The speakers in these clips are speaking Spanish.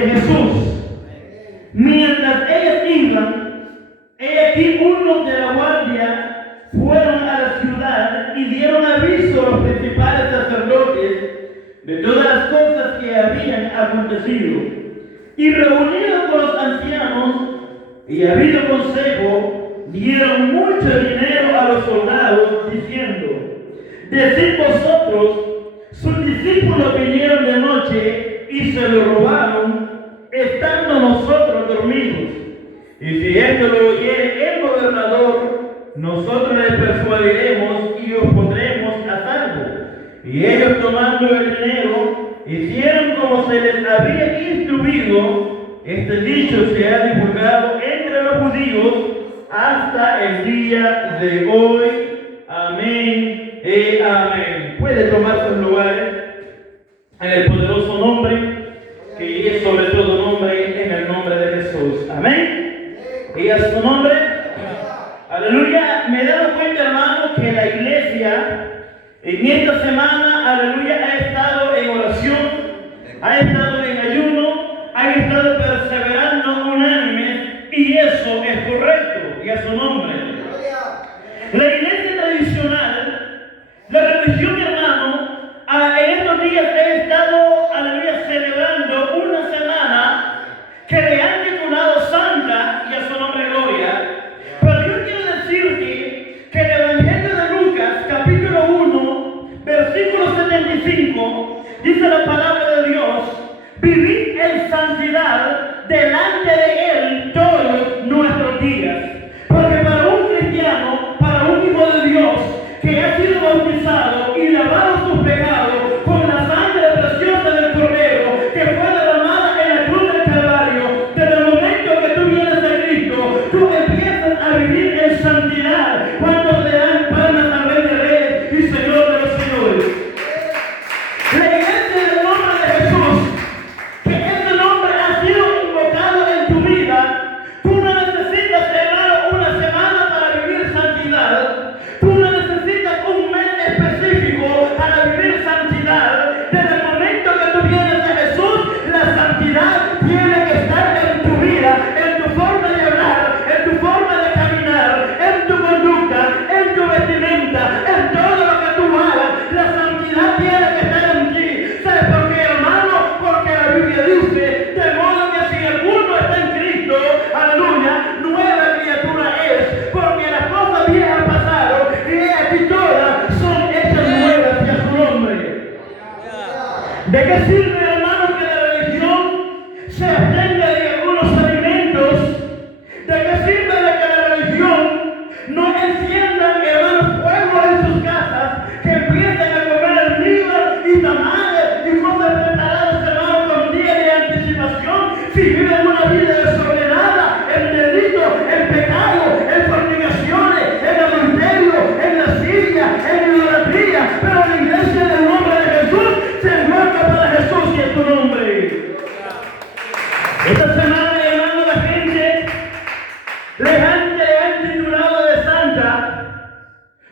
de Jesús. Mientras ellas iban, he aquí unos de la guardia fueron a la ciudad y dieron aviso a los principales sacerdotes de todas las cosas que habían acontecido. Y reunidos con los ancianos y habido consejo, dieron mucho dinero a los soldados, diciendo: decid vosotros, sus discípulos vinieron de noche y se lo robaron, estando nosotros dormidos. Y si esto lo oyere el gobernador, nosotros le persuadiremos y os pondremos a salvo. Y ellos, tomando el dinero, hicieron como se les había instruido. Este dicho se ha divulgado entre los judíos hasta el día de hoy. Amén y amén. Puede tomar sus lugares en el poderoso nombre que es sobre todo nombre, en el nombre de Jesús. Amén. Y a su nombre. Aleluya. Me he dado cuenta, hermano, que la iglesia en esta semana, aleluya, ha estado en oración, ha estado en ayuno, ha estado perseverando unánimes, y eso es correcto, y a su nombre. La iglesia tradicional, la religión, hermano, en estos días ha estado, aleluya, celebrando una semana que le han titulado Santa, y a su nombre gloria. Pero yo quiero decirte que el Evangelio de Lucas, capítulo 1, versículo 75, dice la palabra de Dios: vivid en santidad delante de Él todos nuestros días. Porque para un cristiano, para un hijo de Dios que ha sido bautizado y lavado sus pecados con la sangre preciosa del Cordero que fue derramada en la cruz del Calvario, desde el momento que tú vienes a Cristo, tú empiezas a vivir en santidad cuando te dan palmas al Rey de Reyes y Señor de los Señores. La iglesia del nombre de Jesús, que ese nombre ha sido invocado en tu vida, tú no necesitas, hermano, una semana para vivir santidad. Tú no necesitas un mes específico para vivir santidad. Desde el momento que tú vienes a Jesús, la santidad tiene que estar en tu vida, en tu forma de hablar, en tu forma de caminar, en tu conducta, en tu vestimenta, en todo lo que tú hagas. La santidad tiene que estar en ti. ¿Sabes por qué, hermano? Porque la Biblia dice: de modo que si alguno está en Cristo, aleluya, nueva criatura es, porque las cosas viejas pasaron y aquí todas son hechas nuevas, y a su nombre. ¿De qué sirve, hermano, que la religión se abstenga de algunos alimentos? ¿De qué sirve de que la religión no enciendan, hermanos, fuego en sus casas, que empiecen a comer almíbar y tamales y cosas preparadas, hermano, con día de anticipación, si viven una vida desordenada, en delito, en pecado, en fornicaciones, en adulterio, en lascivia, en idolatría? Pero la iglesia del nombre de Jesús se enfoca para Jesús y en tu nombre. Esta semana, hermano, la gente le han titulado de santa,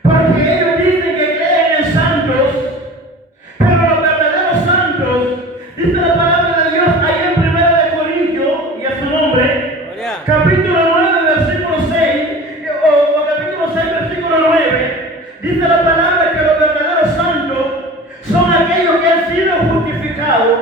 porque ellos dicen que creen en santos, pero los verdaderos santos, dice la palabra de Dios ahí en 1 de Corintios, y a su nombre, capítulo 9, versículo 6, o capítulo 6, versículo 9, dice la palabra que los verdaderos santos son aquellos que han sido justificados,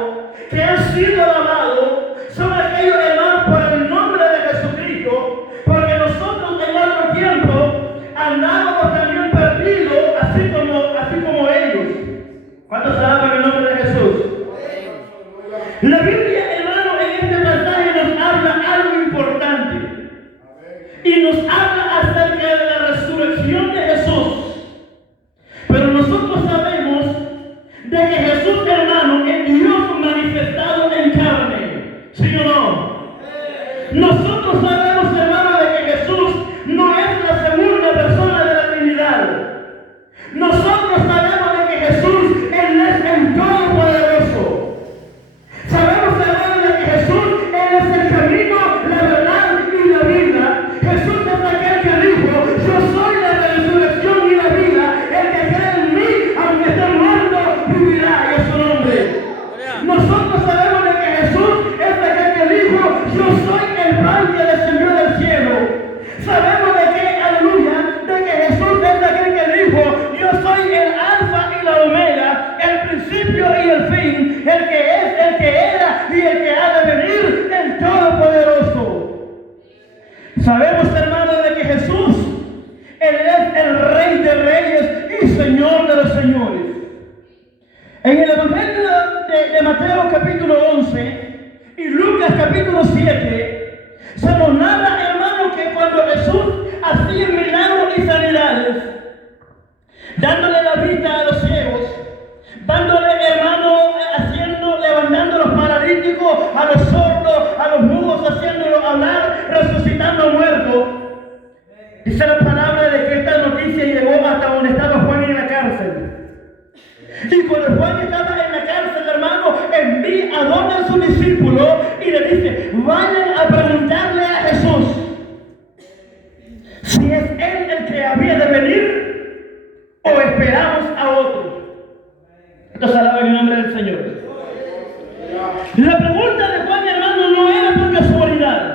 que han sido lavados, son aquellos, hermanos, por el nombre de Jesucristo, porque nosotros en otro tiempo andábamos también perdidos, así como ellos. ¿Cuántos alaban el nombre de Jesús? La Biblia, hermano, en este pasaje nos habla algo importante, y nos habla acerca de la resurrección de Jesús. Pero nosotros sabemos de que Jesús, hermano, es Dios manifestado en carne. Señor de los señores. En el Evangelio de Mateo capítulo 11 y Lucas capítulo 7 se nos narra, hermano, que cuando Jesús hacía milagros y sanidades, dándole la vista a los ciegos, dándole, hermano, levantando a los paralíticos, a los sordos, a los mudos, haciéndolos hablar, resucitando muertos. Dice la palabra de que esta noticia llegó hasta donde estaba Juan en la cárcel. Y cuando Juan estaba en la cárcel, hermano, envía a donde a su discípulo y le dice: vayan a preguntarle a Jesús si es él el que había de venir o esperamos a otro. Entonces alaben el nombre del Señor. La pregunta de Juan, hermano, no era por casualidad.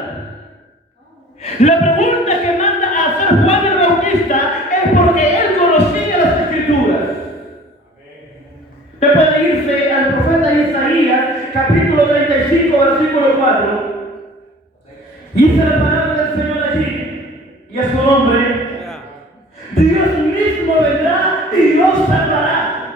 La pregunta que manda a hacer Juan el Bautista es porque él conocía las Escrituras. Usted puede irse al profeta Isaías, capítulo 35, versículo 4. Dice la palabra del Señor allí, y a su nombre: Dios mismo vendrá y Dios salvará.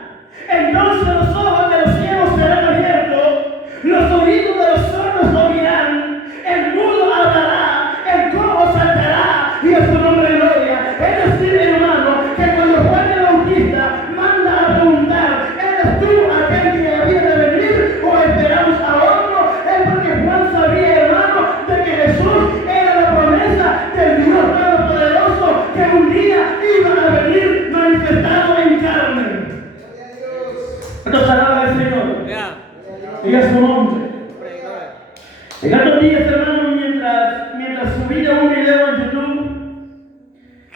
Entonces los ojos de los ciegos serán abiertos, los oídos de los sordos oirán, el mudo hablará, el cojo saltará, y a su nombre gloria. Es decir, hermano, que cuando Juan el Bautista manda a preguntar: ¿eres tú aquel que había de venir o esperamos a otro? Es porque Juan sabía, hermano, de que Jesús era la promesa del Dios Todopoderoso que un día iba a venir manifestado en carne. Entonces alaba al Señor. Y a su nombre. En estos días, hermano, mientras subía un video en YouTube,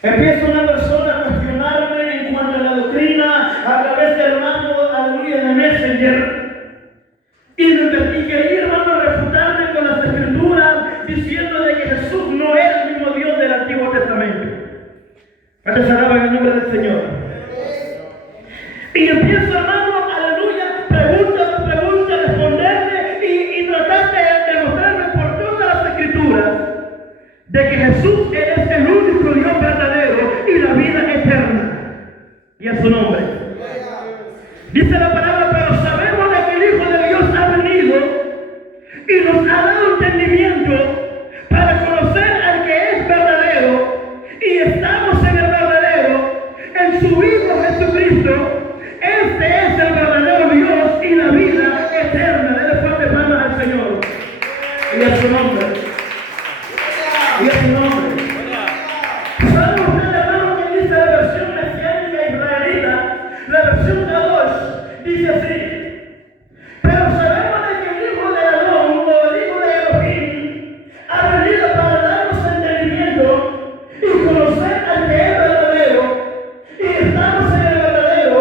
empieza una persona a cuestionarme en cuanto a la doctrina a través del hermano, aleluya, de Messenger. Y quería, hermano, refutarme con las Escrituras, diciendo de que Jesús no es el mismo Dios del Antiguo Testamento. Entonces alaba en el nombre del Señor. Y empiezo, hermano, aleluya, pregunta, responderle y tratar de demostrarle por todas las Escrituras de que Jesús es el único Dios verdadero y la vida eterna. Y a su nombre. Dice la palabra: pero sabemos de que el Hijo de Dios ha venido y nos ha dado entendimiento para conocer al que es verdadero, y estamos en el verdadero, en su Hijo Jesucristo. Este es el verdadero Dios y la vida eterna. Dele fuerte palmas al Señor. Y a su nombre. Y a su nombre. ¿Sabe usted, hermano, que dice la versión mesiánica israelita? La versión de Adosh dice así: pero sabemos de que el Hijo de Adón, o el Hijo de Elohim, ha venido para darnos entendimiento y conocer al que es verdadero, y estamos en el verdadero,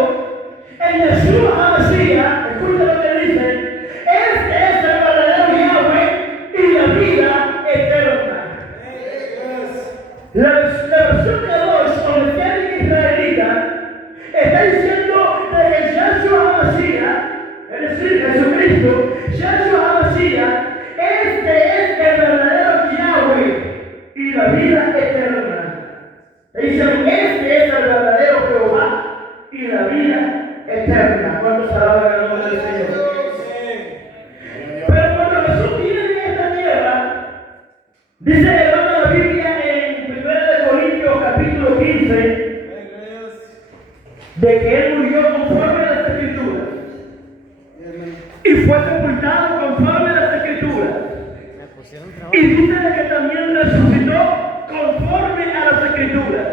en Yeshua HaMashiach. Escucha lo que dice: este es el verdadero Yahweh y la vida eterna. La versión de Adosh, o mesiánica israelita, está diciendo de que Yeshua HaMashiach, es decir, Jesucristo, Yeshua HaMashiach, este es el verdadero Yahweh y la vida eterna. Dicen: este es el verdadero Jehová y la vida eterna. ¿Cuántos alaban el nombre del Señor? Pero cuando Jesús viene en esta tierra, dice, hermano, la Biblia en 1 Corintios capítulo 15, de que Él murió conforme a las Escrituras y fue sepultado conforme a las Escrituras, y dice de que también resucitó conforme a las Escrituras.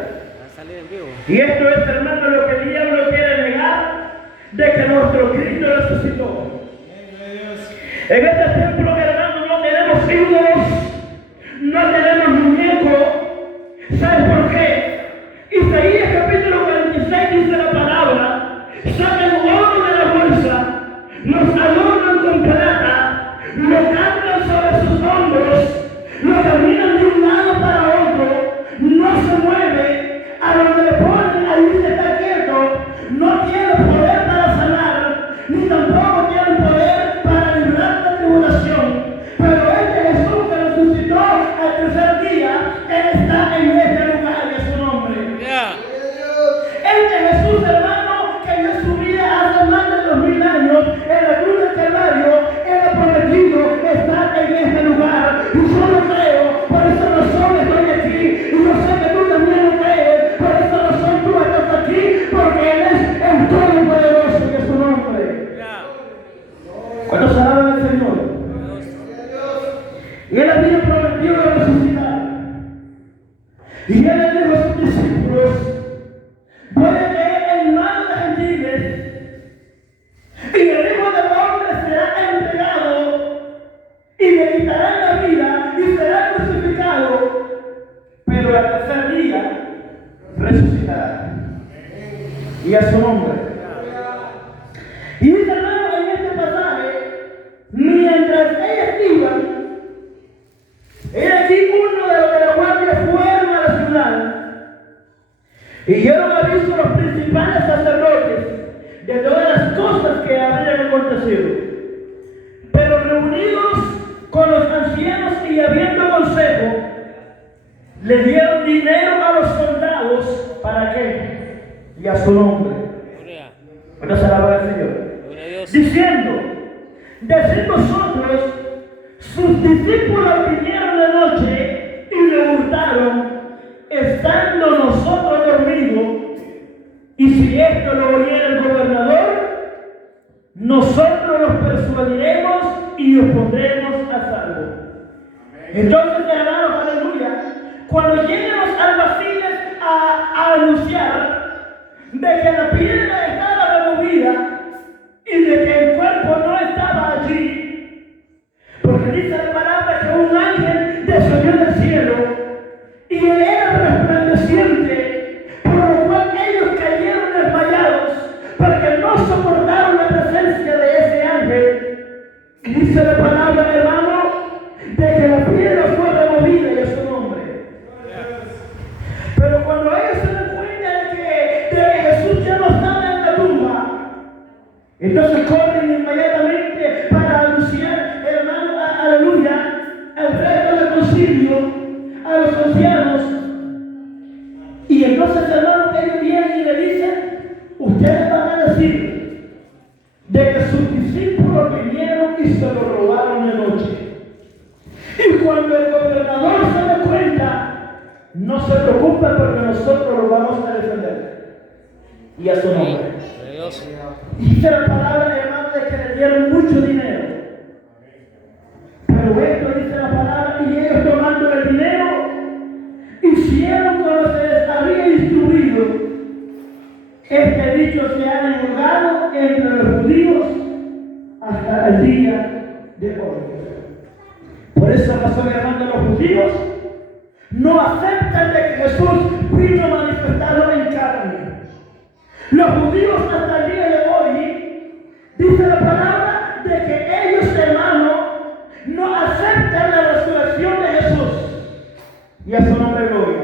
Y esto es, hermano, lo que el diablo quiere negar, de que nuestro Cristo resucitó. En este templo, hermano, no tenemos ídolos, no tenemos muñecos. ¿Sabes por qué? Isaías capítulo 46 dice la palabra: sacan oro de la bolsa, nos adornan con plata, lo cargan sobre sus hombros, lo caminan de un lado para otro, no se mueve, a donde le ponen ahí se está quieto, no tiene poder para sanar, ni tampoco tiene poder para librar la tribulación. Pero este Jesús que resucitó al tercer día, Él está en este lugar, y es su nombre. Este Jesús, hermano, y a su nombre. Y dice, hermano, en este pasaje, mientras ellas iban, era aquí uno de los de la guardia fueron a la ciudad y dieron aviso a los principales sacerdotes de todas las cosas que habían acontecido. Pero reunidos con los ancianos y habiendo consejo, le dieron dinero a los soldados. ¿Para qué? Y a su nombre. Bueno, se alaba al Señor. Diciendo, decid vosotros, sus discípulos vinieron de noche y le hurtaron, estando nosotros dormidos, y si esto lo oyera el gobernador, nosotros los persuadiremos y os pondremos a salvo. Entonces, hermanos, aleluya, cuando lleguen los alguaciles a anunciar de que la piedra estaba removida y de que el cuerpo no estaba allí, porque dice la palabra que un ángel descendió del cielo y él era resplandeciente, por lo cual ellos cayeron desmayados porque no soportaron la presencia de ese ángel. Y dice la palabra, hermano, de que la piedra fue removida y a su nombre. Pero cuando ellos se dan cuenta de que Jesús ya no estaba en la tumba, entonces corren inmediatamente para anunciar, hermano, aleluya, al resto del concilio, a los ancianos. Y entonces, hermano, ellos vienen y le dicen, ustedes van a decir de que sus discípulos vinieron y se lo robaron de noche. Y cuando el gobernador se dé cuenta, no se preocupe porque nosotros lo vamos a defender. Y a su nombre. Dice la palabra, hermano, de que le dieron mucho dinero. Pero esto dice la palabra, y ellos tomando el dinero, hicieron como se les había instruido. Este dicho se ha divulgado entre los judíos hasta el día de hoy. Por esa razón, hermano, los judíos no aceptan de que Jesús vino manifestado en carne. Los judíos hasta el día de hoy, dice la palabra, de que ellos, hermano, no aceptan la resurrección de Jesús. Y a su nombre gloria.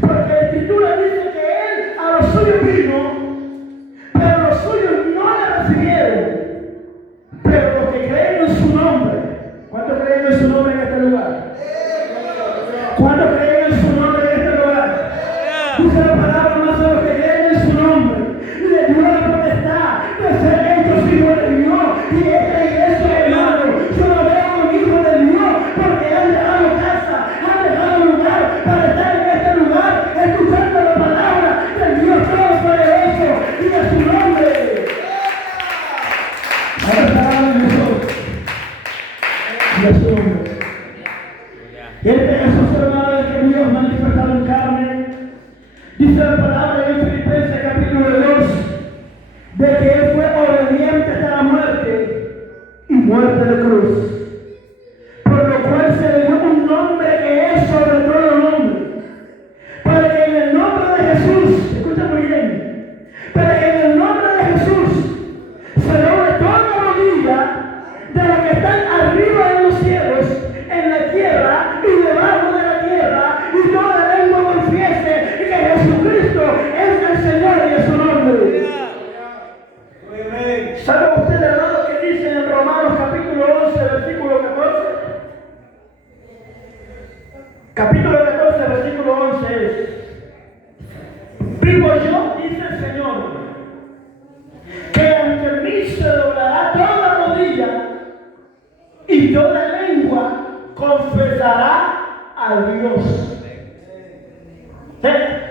Porque la Escritura dice que Él a los suyos vino, pero los suyos no le recibieron. Pero los que creen en su nombre, ¿cuántos creen en su nombre en este lugar? ¿Cuántos creen en su nombre en este lugar? Dice la palabra, más a los que creen en su nombre, le dio la potestad de ser hechos hijos de Dios. Y esta iglesia, hermano, yo lo veo un hijo de Dios, porque han dejado casa, han dejado lugar para estar en este lugar, escuchando la palabra del Dios Todopoderoso y de su nombre. Ahora está en Jesús y a su nombre. Este Jesús, hermano, es que Dios manifestado en carne. Dice la palabra en Filipenses capítulo 2 de que Él fue obediente hasta la muerte y muerte de cruz, por lo cual se le dio un nombre que es sobre todo nombre, para que en el nombre de Jesús, escucha muy bien, para que en el nombre de Jesús se doble toda rodilla de los que están arriba en los cielos, en la tierra y debajo de la tierra, y toda lengua confiese que Jesucristo es el Señor y es su nombre. ¿Sabe usted, hermano, que dice en Romanos capítulo 11, versículo 14? Capítulo 14, versículo 11 es: vivo yo, dice el Señor, que ante mí se doblará toda rodilla y toda lengua confesará a Dios.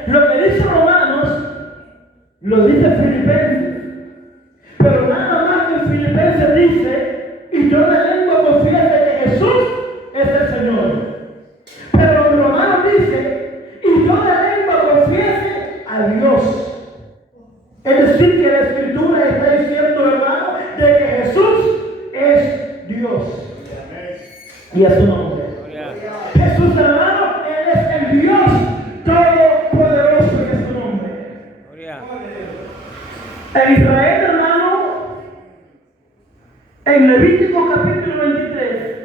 Lo que dice Romanos lo dice Filipenses, pero nada más que Filipenses dice y toda lengua confiese que Jesús es el Señor. Pero Romanos dice y toda lengua confiese a Dios. Es decir, que la Escritura está diciendo, hermano, de que Jesús es Dios. Y a su nombre. Jesús, hermano, Él es el Dios Todopoderoso y a su nombre. En Israel, hermano, en Levítico capítulo 23,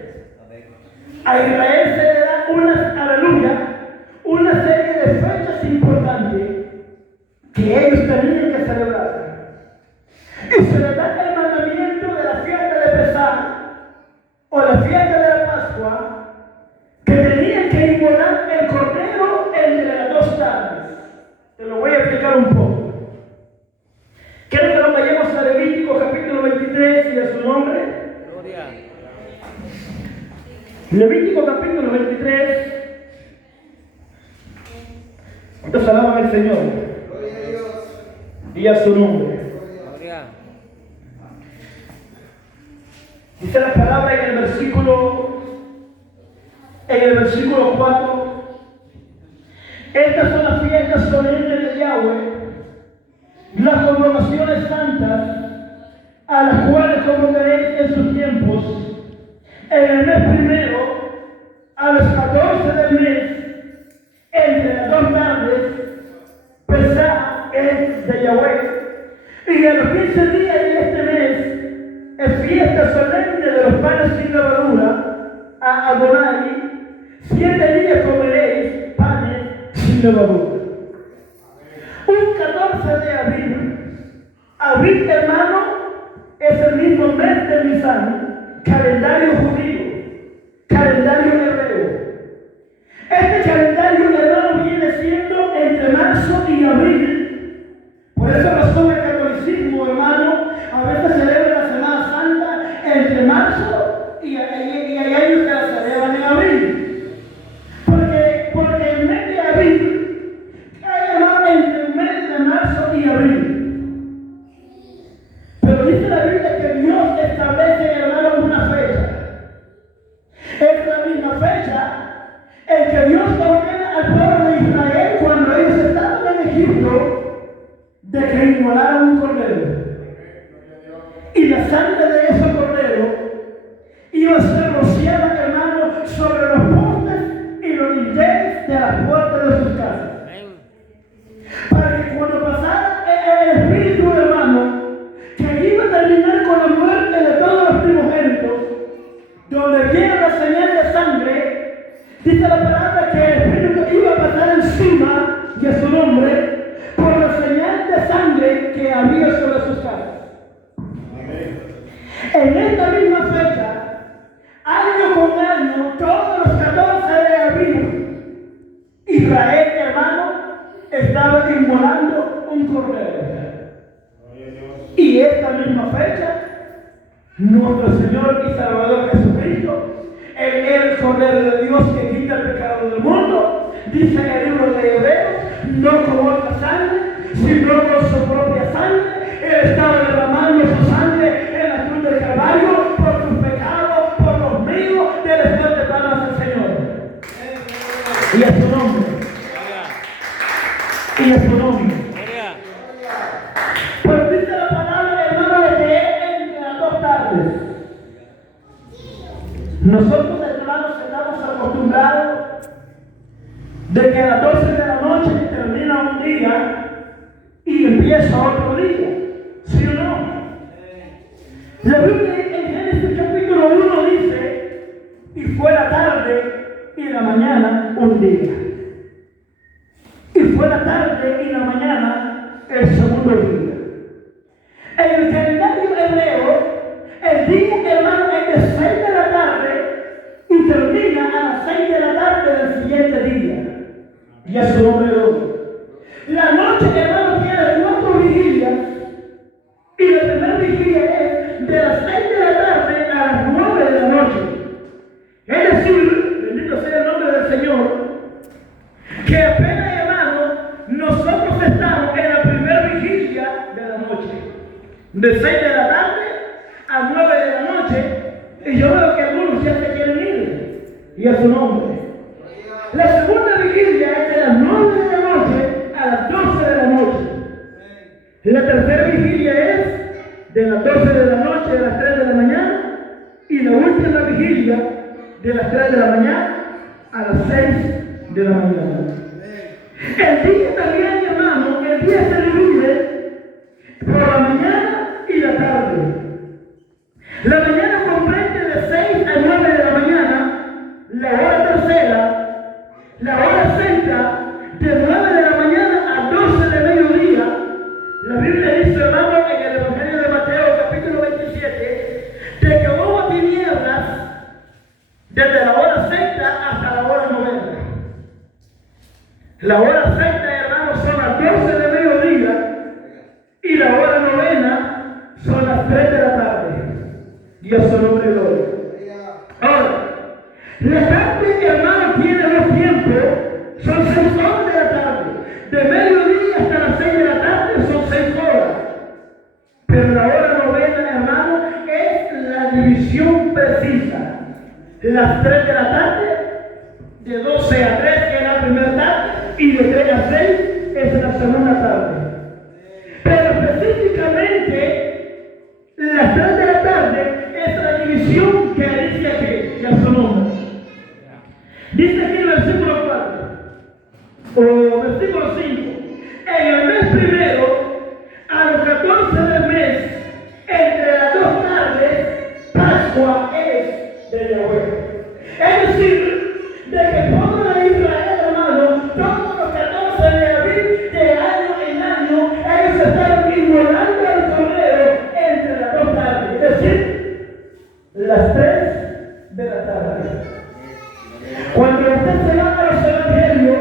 a Israel se le da una serie de fechas importantes que ellos tenían que celebrar. Y se les da el mandamiento de la fiesta de Pesaj o la fiesta de la Pascua, que tenían que inmolar el cordero entre las dos tardes. Te lo voy a explicar un poco. Quiero que nos vayamos a Levítico capítulo 23 y a su nombre. Gloria. Levítico capítulo 23. ¿Cuántos alaban al Señor? Gloria a Dios. Y a su nombre. Gloria. Dice la palabra en el versículo 4. Estas son las fiestas solemnes de Yahweh, las convocaciones santas, a las cuales convocaréis en sus tiempos, en el mes primero, a los 14 del mes, entre las dos tardes, Pesaj es de Yahweh, y a los 15 días de este mes, es fiesta solemne de los panes sin levadura, a Adonai. 7 días comeréis panes sin levadura. Un 14 de abril. Abril, hermano, es el mismo mes de Nisan, calendario judío, calendario hebreo. Este calendario, hermano, viene siendo entre marzo y abril. Por esa razón el catolicismo, hermano, a veces celebra la Semana Santa entre marzo y hay años que la celebran en abril. Porque el mes de abril cae, hermano, entre el mes de marzo y abril. Pero dice la Biblia que Dios establece, hermano, una fecha. Es la misma fecha en que Dios ordena al pueblo de Israel cuando ellos estaban en Egipto de que inmolaran un cordero. Y la sangre de ese cordero iba a ser rociada, hermano, sobre los postes y los dinteles de las puertas de sus casas. Para que cuando pasara el Espíritu, hermano, que iba a terminar con la muerte de todos los primogénitos, donde viera la señal de sangre, dice la palabra que el Espíritu iba a pasar encima de su nombre por la señal de sangre que había sobre sus casas. En esta misma fecha, año con año, todos los 14 de abril, Israel, hermano, estaba inmolando un cordero. Y esta misma fecha, nuestro Señor y Salvador Jesucristo, el Cordero de Dios que quita el pecado del mundo, dice en el libro de Hebreos, no con otra sangre, sino con su propia sangre. Él estaba derramando su sangre en la cruz del Calvario por tus pecados, por los míos. Dele fuerte palmas al Señor. Y a su nombre. Y a su nombre. Pues dice la palabra, hermano, de que es entre las dos tardes. Nosotros, hermanos, estamos acostumbrados de que a las 12 de la noche termina un día y empieza otro día. ¿Sí o no? La Biblia en Génesis capítulo 1 dice, y fue la tarde y la mañana un día. Y fue la tarde y la mañana el segundo día. En el calendario hebreo, el día, hermano, es de 6 de la tarde y termina a las 6 de la tarde del siguiente día. Y a su nombre doble. La noche, hermano, tiene 4 vigilias. Y la primera vigilia es de las 6 de la tarde a las 9 de la noche. Es decir, bendito sea el nombre del Señor, que apenas, hermano, nosotros estamos en la primera vigilia de la noche. De 6 de la tarde a 9 de la noche. Y yo veo que algunos ya se quieren ir. Y a su nombre. La segunda vigilia es de las 9 de la noche a las 12 de la noche. La tercera vigilia es de las 12 de la noche a las 3 de la mañana. Y la última vigilia de las 3 de la mañana a las 6 de la mañana. El día también, hermano, el el día se divide por la mañana y la tarde. La mañana comprende de 6 a 9 de la mañana, la hora tercera, la hora sexta, de 9 de la mañana a 12 de mediodía. La Biblia dice, hermano, en el Evangelio de Mateo, capítulo 27, de que hubo tinieblas desde la hora sexta hasta la hora novena. La hora sexta, hermanos, son las 12 de mediodía y la hora novena son las 3 de la tarde. Dios su nombre y gloria. Ahora, la tarde, hermano, tiene dos tiempos, son 6 horas de la tarde. De mediodía hasta las 6 de la tarde son 6 horas. Pero la hora novena, hermano, es la división precisa. Las 3 de la tarde, de 12 a 3, que es la primera tarde, y de 3 a 6 es la segunda tarde. Pero específicamente, las 3 de la tarde es la división que dice aquí, ya su nombre. Dice aquí en el versículo 4, o versículo 5, en el mes primero, a los 14 del mes, entre las 2 tardes, Pascua es de Yahweh. Es decir, de que todo Israel, hermano, todos los 14 de abril, de año en año, ellos estaban inmolando al cordero entre las 2 tardes. Es decir, las 3 de la tarde. Cuando usted se va a los evangelios,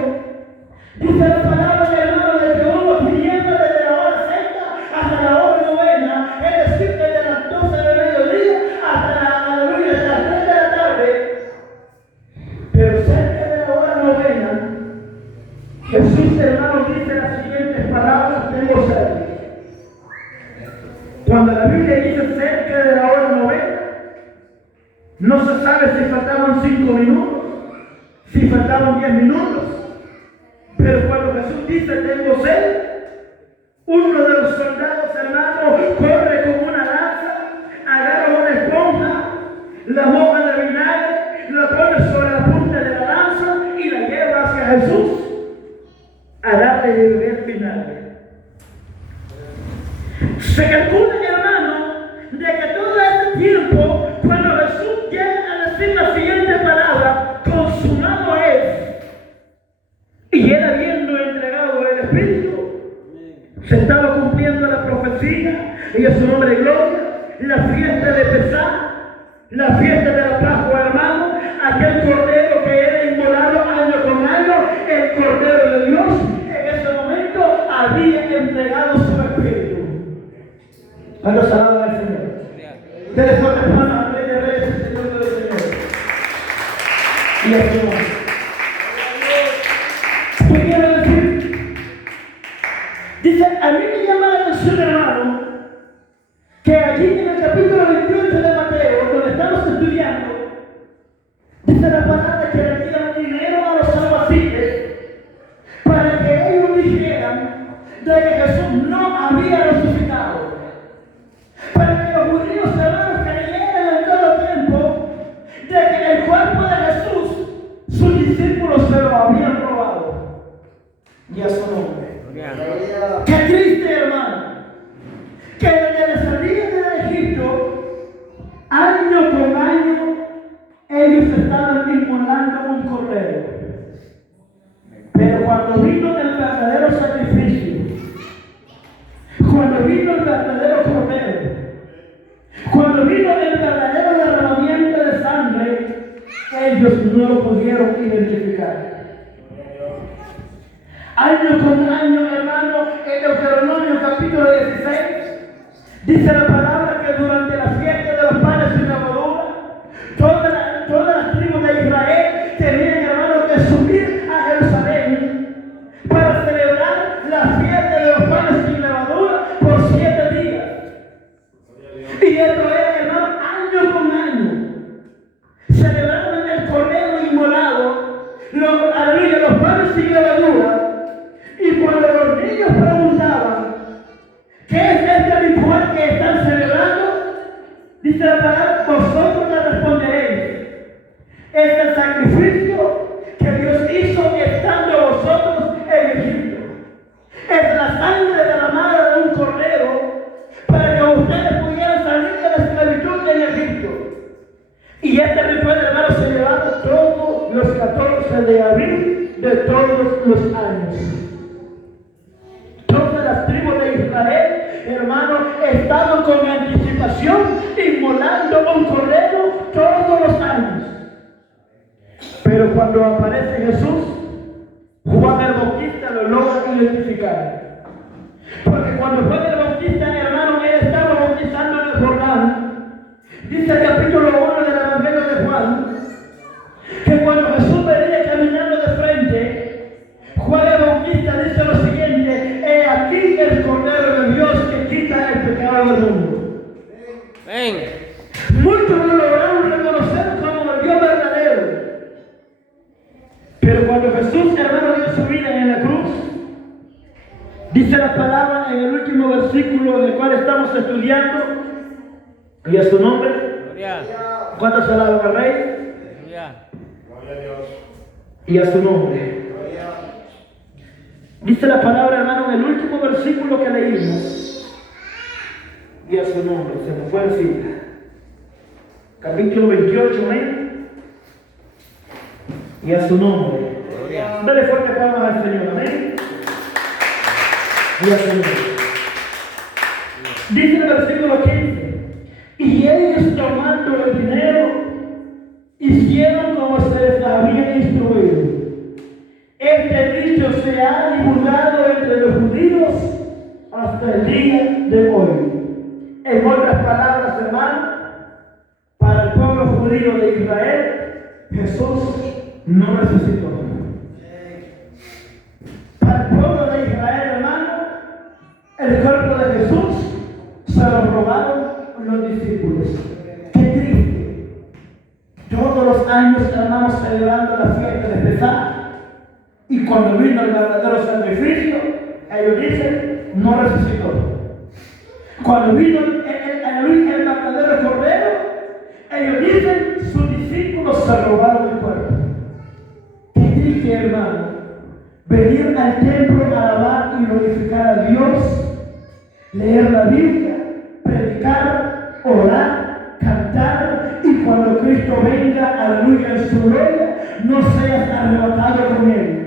dice la palabra de hermano de que hubo tinieblas desde la hora sexta hasta la hora novena, es decir, desde las 12 de mediodía hasta las 3 de la tarde. Pero cerca de la hora novena, Jesús, hermano, dice las siguientes palabras: tengo sed. Cuando la Biblia dice cerca de la hora novena, no se sabe si faltaban 5 minutos, si faltaban 10 minutos. Pero cuando Jesús dice tengo sed, uno de los soldados, hermanos, corre con una lanza, agarra una esponja, la moja de vinagre, la pone sobre la punta de la lanza y la lleva hacia Jesús a darle de beber vinagre. Se calcula, hermano, de que todo este tiempo, cuando Jesús llega a decir la siguiente palabra, consumado es, y él habiendo entregado el Espíritu, se estaba cumpliendo la profecía, y a su nombre gloria, la fiesta de Pesá, la fiesta de la Pascua, hermano, aquel cordero que era inmolado año con año, el cordero de Dios, en ese momento había entregado su Espíritu. Cuando se alaba al Señor. Ustedes son hermanos, al Rey de Reyes, el Señor de los Señores. Y al Señor. ¿Qué quiero decir? Dice, a mí me llama la atención, hermano, que allí en el capítulo 28 de Mateo, donde estamos estudiando, dice la palabra que le dieron dinero a los alguaciles para que ellos dijeran de que Jesús no había resucitado. Para que los judíos, hermanos, creyeran en todo tiempo de que el cuerpo de Jesús, sus discípulos se lo habían robado. Y a su nombre. Qué triste, hermano, que desde la salida de Egipto, año con año, ellos estaban inmolando un cordero. Pero cuando vino el verdadero sacrificio, cuando vino el verdadero cordero, cuando vino el verdadero derramamiento de sangre, ellos no lo pudieron identificar. Año con año, hermano, en Deuteronomio capítulo 16, dice la palabra que durante la fiesta de los panes sin levadura, todas las tribus de Israel tenían, hermano, que subir a Jerusalén para celebrar la fiesta de los panes sin levadura por 7 días. Y esto era, hermano, año con año. Celebraban el cordero inmolado, los panes sin levadura. Y cuando los niños preguntaban, ¿qué es este ritual que están celebrando? Dice la palabra, vosotros le responderéis: es el sacrificio que Dios hizo estando vosotros en Egipto. Es la sangre de abril de todos los años. Todas las tribus de Israel, hermano, estaban con anticipación inmolando un cordero todos los años. Pero cuando aparece Jesús, Juan el Bautista lo logra identificar. Porque cuando Juan el Bautista, hermano, él estaba bautizando en el Jordán, dice el capítulo 1 del Evangelio de Juan, que cuando Jesús venía caminando de frente, Juan el Bautista dice lo siguiente: he aquí el Cordero de Dios que quita el pecado del mundo. Amén. Muchos lo lograron reconocer como el Dios verdadero. Pero cuando Jesús, hermano, dio su vida en la cruz, dice la palabra en el último versículo del cual estamos estudiando, y a su nombre, Gloria. ¿cuántos se alaban al Rey? Gloria. Y a su nombre. Dice la palabra, hermano, en el último versículo que leímos, y a su nombre, se me fue decir, capítulo 28, amén, y a su nombre. Gloria. Dale fuerte palmas al Señor, amén. Y a su nombre. Dice el versículo 15: y ellos tomando el dinero, hicieron como se les había instruido. Este dicho se ha divulgado entre los judíos hasta el día de hoy. En otras palabras, hermano, para el pueblo judío de Israel, Jesús no resucitó. Para el pueblo de Israel, hermano, el cuerpo de Jesús se lo robaron los discípulos. Qué triste. Todos los años, hermanos, celebrando la fiesta de Pesaj, y cuando vino el verdadero sacrificio, ellos dicen: no resucitó. Cuando vino el verdadero cordero, ellos dicen: sus discípulos se robaron el cuerpo. Qué triste, hermano, venir al templo a alabar y glorificar a Dios, leer la Biblia, predicar, orar, cantar, y cuando Cristo venga, aleluya, en su gloria, no seas arrebatado con Él.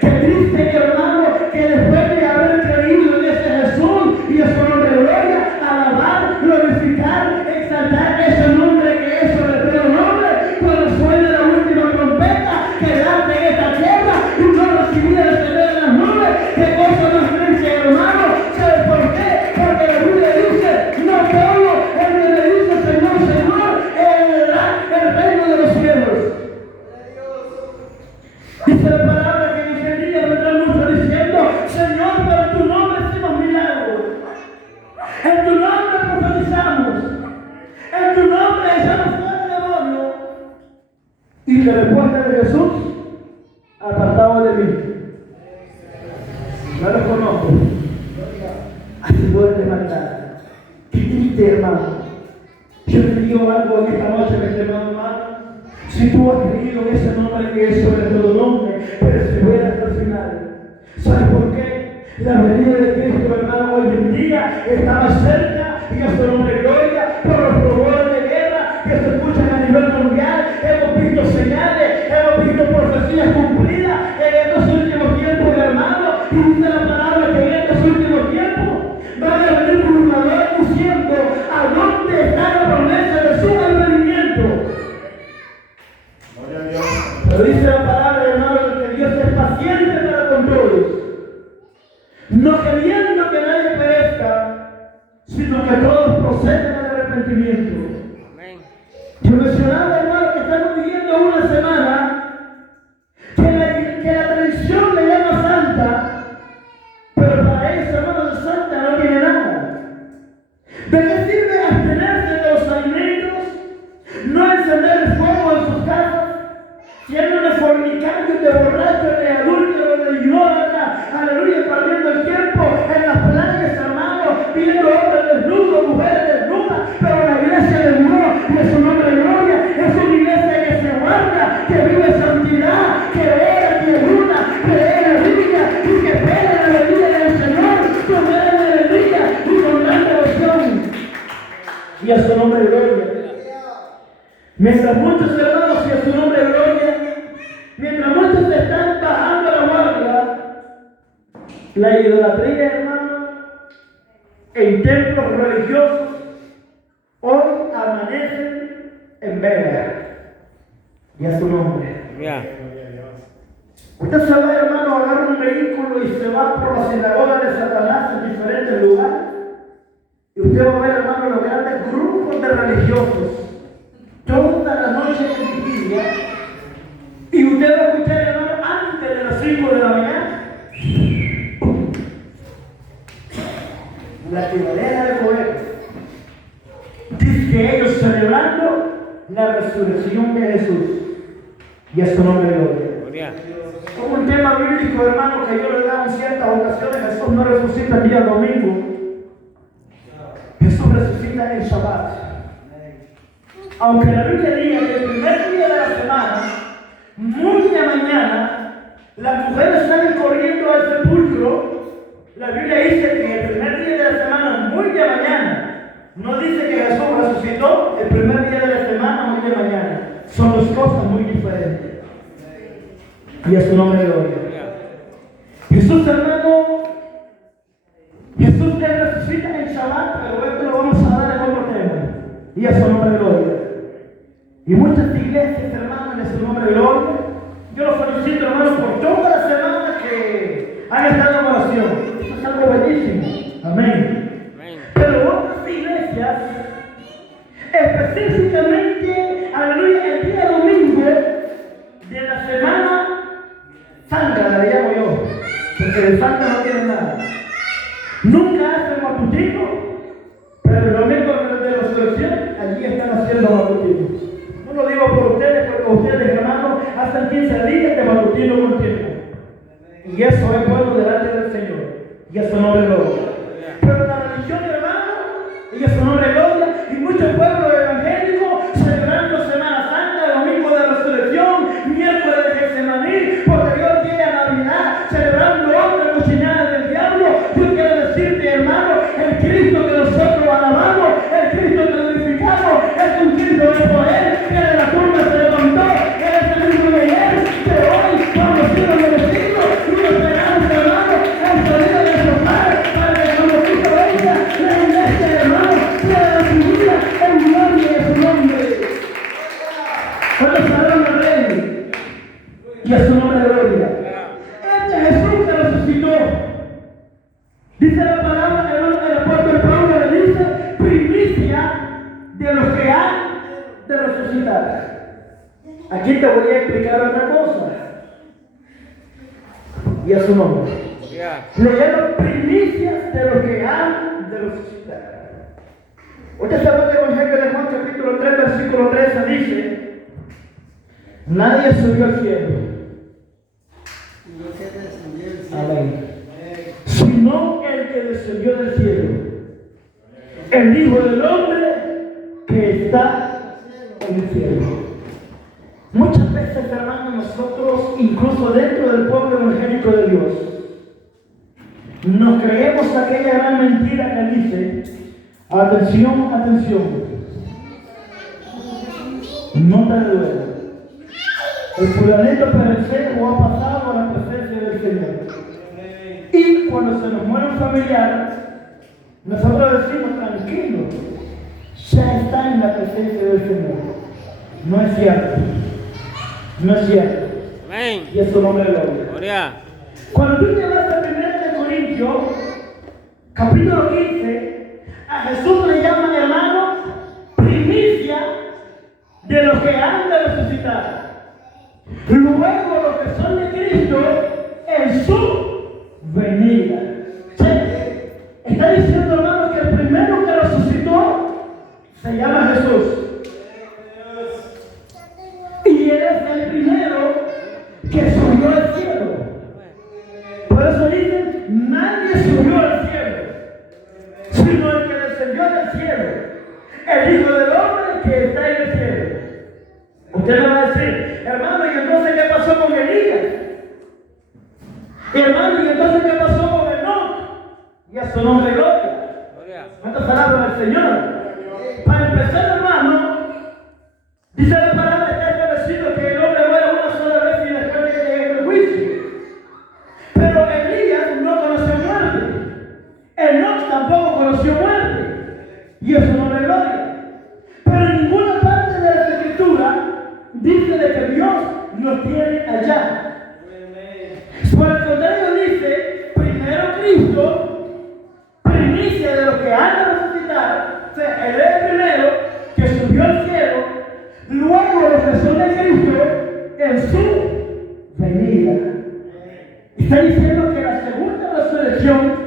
Qué triste, hermano, que después de haber creído en ese Jesús y a su nombre de gloria, alabar, glorificar, exaltar ese nombre que es sobre todo nombre, cuando suene la última trompeta, quedarte en esta tierra y no recibir el Señor en las nubes. Qué cosa más triste, hermano. ¿Sabes por qué? Porque la Biblia dice: no todo el que le dice Señor, Señor, heredará el reino de los cielos. Dice la palabra que en ese día vendrán muchos diciendo: Señor, pero en tu nombre hicimos milagros, en tu nombre profetizamos, en tu nombre echamos fuera demonios. Y la respuesta de Jesús: apartado de mí, no los conozco, hacedores de maldad. Qué triste, hermano. Yo te digo algo en esta noche, mi hermano. Si tú has creído en ese nombre que es sobre todo nombre, persevera hasta el final. ¿Sabes por qué? La venida de Cristo, hermano, hoy en día está más cerca, y a su nombre gloria, por los rumores de guerra que se escuchan a nivel mundial. Hemos visto señales, hemos visto profecías cumplidas en estos últimos tiempos, hermano. Y dice la palabra que en estos últimos tiempos van a venir burladores diciendo: ¿a dónde está la promesa de su advenimiento? Pero dice la palabra, hermano, que Dios es paciente para con todos, no queriendo que nadie perezca, sino que todos procedan al arrepentimiento. Amén. Yo mencionaba, hermano, que estamos viviendo una semana que la tradición le llama santa, pero para ellos, hermano, de santa no tiene nada. ¿De qué sirve abstenerse de los alimentos, no encender el fuego en sus casas, siendo de fornicarios, de borrachos, de adúlteros, de idólatras, aleluya, perdiendo el tiempo en las playas, hermano, viendo hombres desnudos, mujeres desnudas? Pero la iglesia de Dios, y de su nombre de gloria, es una iglesia que se guarda, que vive en santidad, que ora, que ayuna, que lee la Biblia y que espera la venida del Señor con gran alegría y con gran devoción. Y a su nombre de gloria. Mientras muchos hermanos, y a su nombre de gloria, mientras La idolatría, hermano, en templos religiosos, hoy amanecen en vela. Y a su nombre. Aleluya. Usted se va, hermano, a agarrar un vehículo y se va por la sinagoga de Satanás en diferentes lugares. Y usted va a ver, hermano, los grandes grupos de religiosos. Toda la noche en vigilia. Y usted va a escuchar, hermano, antes de las 5 de la mañana. La tiradera de cohetes. Dice que ellos celebrando la resurrección de Jesús. Y a su nombre gloria. Gloria. Como un tema bíblico, hermano, que yo le he dado en ciertas ocasiones, Jesús no resucita el día domingo. Jesús resucita el Shabbat. Aunque la Biblia diga que el primer día de la semana, muy de mañana, las mujeres salen corriendo al sepulcro. La Biblia dice que el primer día de la semana, muy de mañana, no dice que Jesús resucitó el primer día de la semana, muy de mañana. Son dos cosas muy diferentes. Y a su nombre gloria. Jesús, hermano, Jesús te resucita en Shabbat, pero esto lo vamos a dar en otro tema. Y a su nombre gloria. Y muchas iglesias, hermanos, en su nombre gloria. Yo los felicito, hermanos, por toda la semana que han estado en oración. Eso es algo bellísimo. Amén. Pero otras iglesias, específicamente, aleluya, el día domingo de la semana santa, la llamo yo, porque de santa no tiene nada. Nunca hacen matutino, pero el domingo de la resurrección, allí están haciendo matutino. No lo digo por ustedes, porque ustedes, hermanos, hacen 15 días de matutino continuo. Y eso es bueno delante del Señor. Y a su nombre gloria. Pero la religión, hermano, y a su nombre gloria, y muchos pueblos evangélicos celebrando Semana Santa, domingo de resurrección, miércoles de Getsemaní, posterior día de Navidad, celebrando otra cochinada del diablo. Yo quiero decirte, hermano, el Cristo que nosotros alabamos, el Cristo que glorificamos, es un Cristo de poder, que de la tumba se levantó, que es el mismo de ayer, que hoy, cuando sido merecido, y nos esperamos, hermano, el sonido de su padre, para que cuando Cristo venga, la iglesia, hermano, sea recibida en gloria de su nombre. ¿Cuántos saben al Rey? Y a su nombre gloria. Este Jesús que resucitó. Dice la palabra, hermano, el apóstol Pablo le dice, primicia de los que han de resucitar. Aquí te voy a explicar otra cosa. Y a su nombre. Le llaman primicias de los que han de resucitar. Usted sabe que el Evangelio de Juan capítulo 3, versículo 13 dice, nadie subió al cielo. Amén. Sino el que descendió del cielo, el Hijo del Hombre que está en el cielo. Muchas veces, hermanos, nosotros, incluso dentro del pueblo evangélico de Dios, nos creemos aquella gran mentira que dice, atención, atención, no te duele. El fulanito perecero ha pasado a la presencia del Señor. Y cuando se nos muere un familiar, nosotros decimos, tranquilo, ya está en la presencia del Señor. No es cierto. No es cierto. Amén. Y es su nombre de gloria. Gloria. Cuando tú te vas a 1 Corintios, capítulo 15, a Jesús le llaman, hermano, primicia de los que han de resucitar. Luego los que son de Cristo en su venida. ¿Sí? Está diciendo, hermano, que el primero que resucitó se llama Jesús. Y él es el primero que subió al cielo. Por eso dicen, nadie subió al cielo, sino el que descendió del cielo, el Hijo del Hombre que está en el cielo. Usted me va a decir, hermano, ¿y entonces qué pasó con Elías? Hermano, ¿y entonces qué pasó con Enoc? Y a su nombre gloria. ¿Cuántas palabras del Señor? Para empezar, hermano, dice la palabra, está establecido que el hombre muere una sola vez y después llegue el juicio. Pero Elías no conoció conoció muerte, y eso no le gloria. Pero en ninguna parte de la Escritura dice de que Dios nos tiene allá. Por el contrario dice, primero Cristo, primicia de lo que han de resucitar, o sea, Él es el primero que subió al cielo, luego los que son de Cristo en su venida. Está diciendo que la segunda resurrección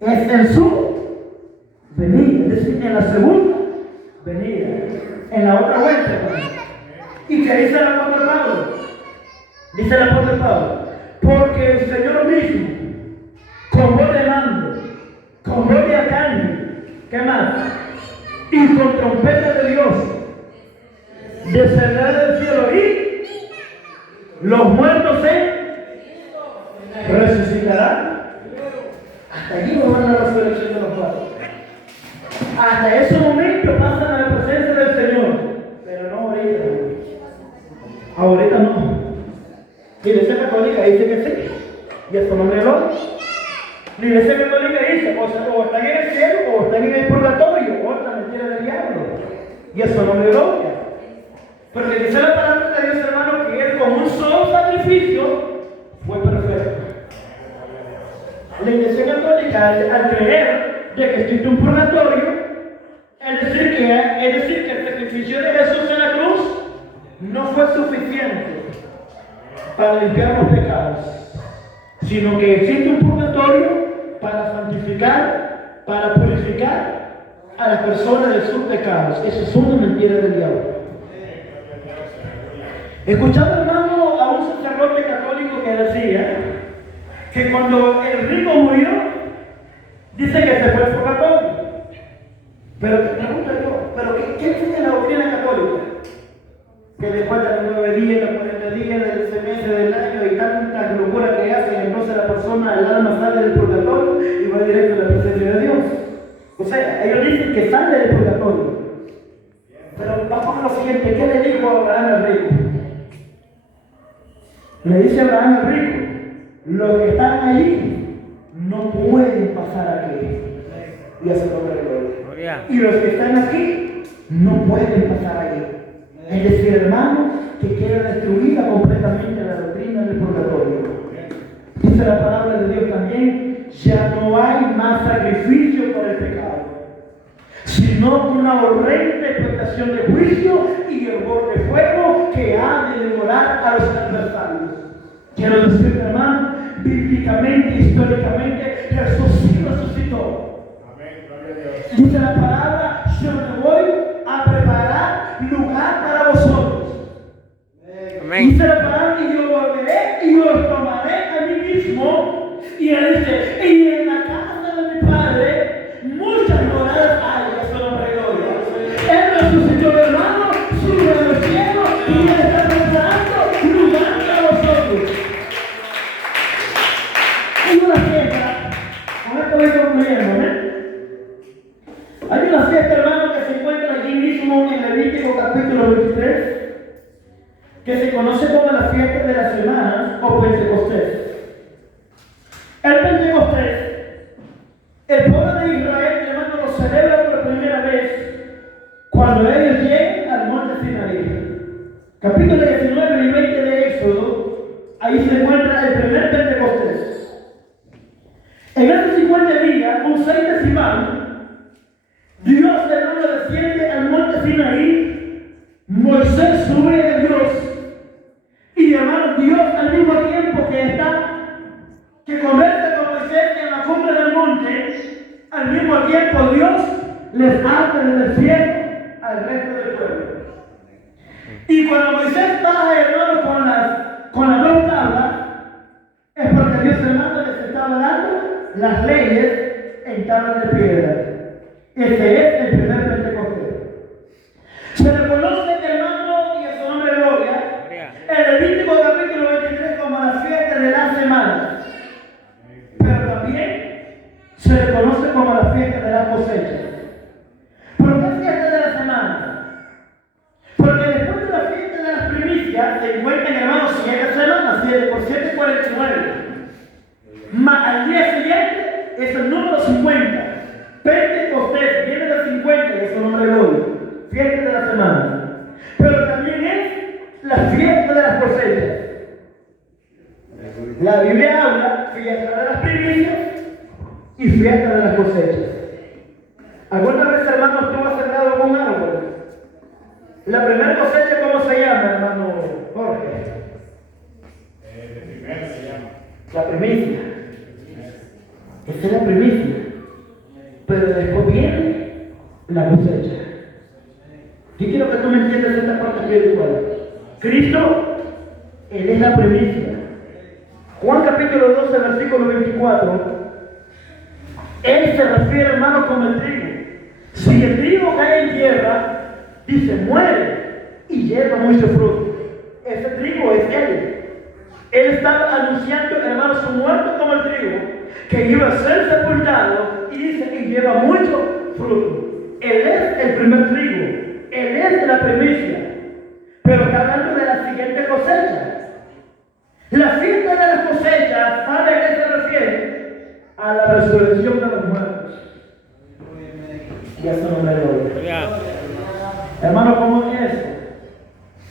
es en su venida, es decir, en la segunda venida, en la otra vuelta. ¿Y qué dice el apóstol Pablo? Dice el apóstol Pablo, porque el Señor mismo, con voz de mando, con voz de arcángel, ¿qué más? Y con trompeta de Dios, descenderá del cielo y los muertos se resucitarán. Hasta allí no van a la resurrección de los muertos. Hasta ese momento pasan a la presencia del Señor, pero no ahorita. Ahorita no. La Iglesia Católica dice que sí, y eso no me lo. La Iglesia Católica dice, o están en el cielo o están en el purgatorio, otra mentira del diablo, y eso no me gloria. Porque dice la palabra de Dios, hermano, que Él con un solo sacrificio fue perfecto. La Iglesia Católica, al creer de que existe un purgatorio, es decir, que el sacrificio de Jesús en la cruz no fue suficiente para limpiar los pecados, sino que existe un purgatorio para santificar, para purificar a las personas de sus pecados. Eso es una mentira del diablo. Escuchaba, hermano, a un sacerdote católico que decía que cuando el rico murió, dice que se fue al purgatorio. Pero te pregunto yo, ¿pero qué dice la doctrina católica? Que después de los 9 días, los 40 días, del semestre del año y tantas locuras que hacen, entonces la persona, el alma sale del purgatorio y va directo a la presencia de Dios. O sea, ellos dicen que sale del purgatorio. Pero vamos a lo siguiente, ¿qué le dijo Abraham al rico? Le dice Abraham al rico, los que están allí no pueden pasar aquí. Y hace nombre de gloria. Y los que están aquí no pueden pasar allí. Es decir, hermano, que queda destruida completamente la doctrina del purgatorio. Dice la palabra de Dios también, ya no hay más sacrificio por el pecado, sino una horrenda expectación de juicio y hervor de fuego que ha de devorar a los adversarios. Quiero decir, hermano, bíblicamente, históricamente, Jesús sí resucitó. Dice la palabra, yo me voy a preparar lugar para vosotros. Amén. Dice la palabra, y yo volveré y os tomaré a mí mismo. Y él dice, y en la casa de mi Padre muchas moradas hay. Eso no me gloria. Él resucitó, hermano, sube a los cielos y él está preparando lugar para vosotros. Hay una fiesta, con esto voy concluyendo, Hay una fiesta, hermano, que se encuentra allí mismo en Levítico capítulo 23, que se conoce como la fiesta de las semanas o Pentecostés. El Pentecostés, el pueblo de Israel, hermano, lo celebra por primera vez cuando ellos llegan al monte Sinaí. Capítulo 19 y 20 de Éxodo, ahí se encuentra el primer Pentecostés. En esos 50 días, un 6 de Sivan, Dios, hermano, desciende al monte Sinaí, Moisés sube de Dios, y hermano, Dios al mismo tiempo que conversa con Moisés en la cumbre del monte, al mismo tiempo Dios les habla desde el cielo al resto del pueblo. Y cuando Moisés baja, hermano, con las dos tablas, es porque Dios, hermano, les estaba dando las leyes en tablas de piedra. Ese es el primer Pentecostés. Se le conoce, hermano, y a su nombre gloria, el Levítico capítulo 23 como la fiesta de las semanas. Pero también se le conoce como la fiesta de las cosechas. ¿Por qué fiesta de las semanas? Porque después de la fiesta de las primicias se encuentran, hermanos, 7 semanas, 7 por 7, 49. Al día siguiente es el número 50. Pentecostés viene del 50, que es el nombre de hoy, fiesta de la semana. Pero también es la fiesta de las cosechas. La Biblia habla fiesta de las primicias y fiesta de las cosechas. ¿Alguna vez, hermanos, tú has sembrado algún árbol? La primera cosecha, ¿cómo se llama, hermano Jorge? Primero se llama. La primicia. Esa es la primicia. Pero después viene la cosecha. Yo quiero que tú me entiendas esta parte espiritual. Cristo, Él es la primicia. Juan capítulo 12, versículo 24. Él se refiere, hermano, como el trigo. Si el trigo cae en tierra, dice, muere y lleva mucho fruto. Ese trigo es Él. Él estaba anunciando, hermano, su muerte como el trigo, que iba a ser sepultado, y dice que lleva mucho fruto. Él es el primer trigo. Él es la primicia. Pero está hablando de la siguiente cosecha. La fiesta de las cosechas, ¿sabe a qué se refiere? A la resurrección de los muertos. Ya se lo doy. Hermano, ¿cómo es eso?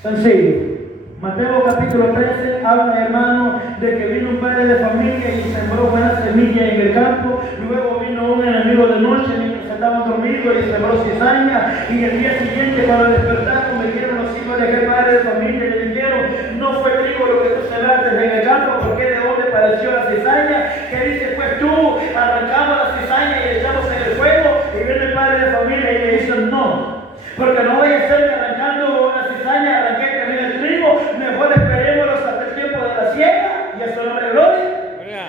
Sencillo. Mateo capítulo 13 habla, hermano, de que vino un padre de familia y sembró buena semilla en el campo. Luego vino un enemigo de noche mientras estaban dormidos y sembró cizaña. Y el día siguiente, cuando despertaron, me dieron los hijos de aquel padre de familia y le dijeron: no fue trigo lo que tú sembraste en el campo, porque de dónde padeció la cizaña. Que dice: pues tú, arrancamos la cizaña y echamos en el fuego. Y viene el padre de familia y le dice: no, porque no vaya a ser que arrancando la cizaña arranqué que viene el trigo. Mejor esperémonos hasta el tiempo de la siega, y a su nombre gloria,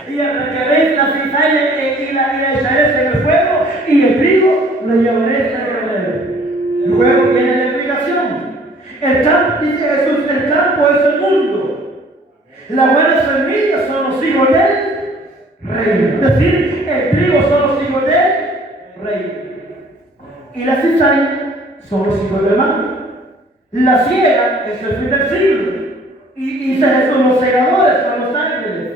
y arrancaréis la cizaña y la echaréis en el fuego, y el trigo lo llevaréis al granero. Luego viene la explicación. El campo, dice Jesús, el campo es el mundo. Las buenas semillas son los hijos del reino. Es decir, el trigo son los hijos del reino. Y la cizaña son los hijos del mal. La siega es el fin del siglo. Y son los segadores, son los ángeles.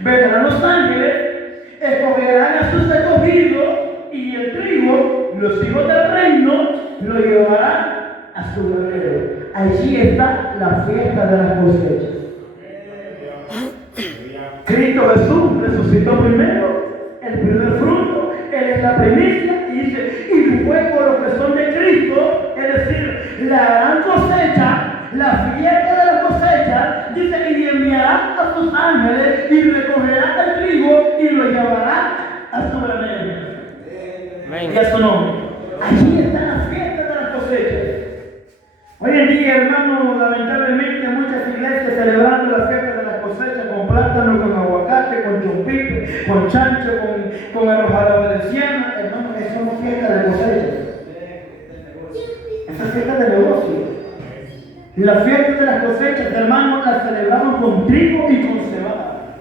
Vendrán los ángeles, escogerán a sus escogidos, y el trigo, los hijos del reino, lo llevarán a su granero. Allí está la fiesta de las cosechas. Cristo Jesús resucitó primero, el primer fruto, Él es la primicia, y dice: y luego los que son de Cristo, es decir, la gran cosecha, la fiesta de la cosecha, dice: y enviará a sus ángeles y recogerá el trigo y lo llevará a su granero. Y a su nombre. Allí está la fiesta de las cosechas. Hoy en día, hermano, lamentablemente muchas iglesias celebrando la fiesta de las cosechas con plátano, con aguacate, con chompipe, con chancho, con arroz a la valenciana. Hermano, eso no es fiesta de cosechas. Esa es fiesta de negocio. La fiesta de las cosechas, hermanos, la celebramos con trigo y con cebada.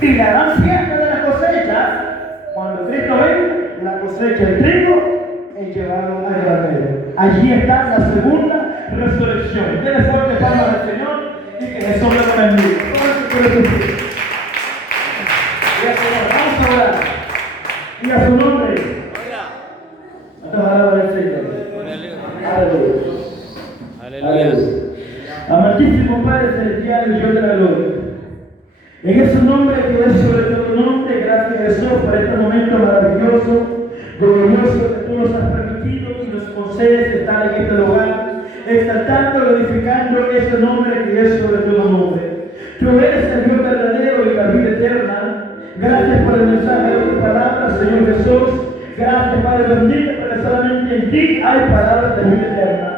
Y la gran fiesta de las cosechas, cuando Cristo venga, la cosecha del trigo es llevado al granero. Allí está la segunda resurrección. Denle fuerte palmas al Señor y que Jesús le bendiga. Vamos a orar. Y a su nombre. Aleluya. Amantísimo Padre celestial y Dios de la gloria. En ese nombre que es sobre todo nombre, gracias a Jesús por este momento maravilloso, glorioso que tú nos has permitido y nos concedes estar en este lugar, exaltando, glorificando ese nombre que es sobre todo nombre. Tú eres el Dios verdadero y la vida eterna. Gracias por el mensaje de tu palabra, Señor Jesús. Gracias, Padre bendito, porque solamente en ti hay palabras de vida eterna.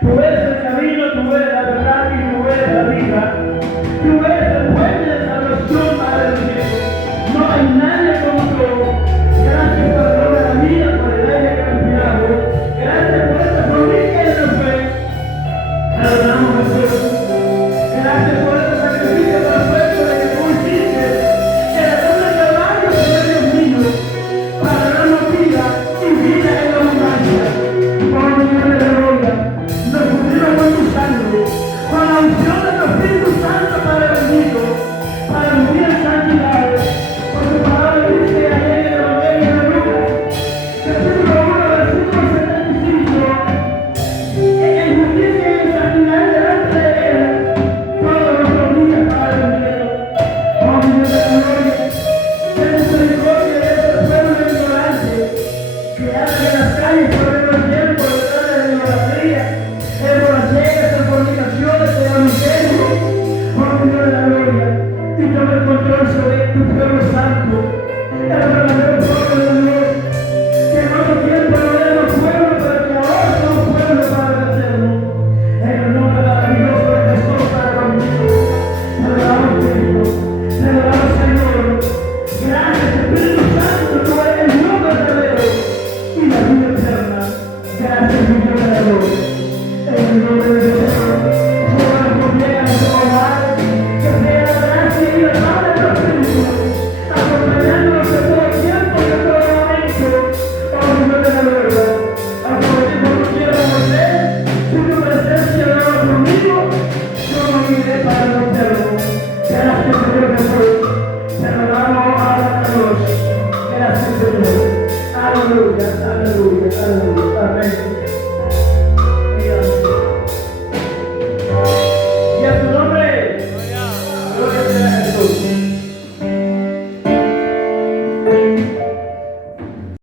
Tú eres el camino, tú eres la verdad y tú eres la vida. Tú eres el puente de salvación, Padre bendito. No hay nadie como tú. Gracias por el don de la vida, por el aire que respiramos. Gracias por esta familia de la fe. Te adoramos, Jesús. Gracias por este sacrificio perfecto de que tú hiciste. Que la cruz del Calvario, Señor Dios mío, para darnos vida y vida en la abundancia. Por el nombre de la gloria. Nos pusimos que andan en las calles perdiendo el tiempo detrás de la idolatría, en borracheras, en fornicaciones, en adulterio. Oh Señor de la gloria, y toma el control sobre tu pueblo santo, el verdadero pueblo de Dios, que en otro tiempo no éramos pueblo, pero que ahora somos pueblo para el eterno. En el nombre maravilloso de Jesús, Padre bendito, te adoramos Cristo, te adoramos Señor. Gracias Espíritu Santo, tú eres el Dios verdadero y la vida eterna. Gracias mi Dios de la gloria. En el nombre de Jesús, Señor, conviene a nuestro hogar, que sea la gracia y la paz de tu Espíritu, acompañándonos en todo tiempo y en todo momento. Oh Señor de la gloria, aprovecho por tu siervo Moisés, si tu presencia no va conmigo, yo no iré para el eterno. Gracias Señor Jesús, te adoramos a la Dios. Gracias Señor. Aleluya, aleluya, aleluya. Amén.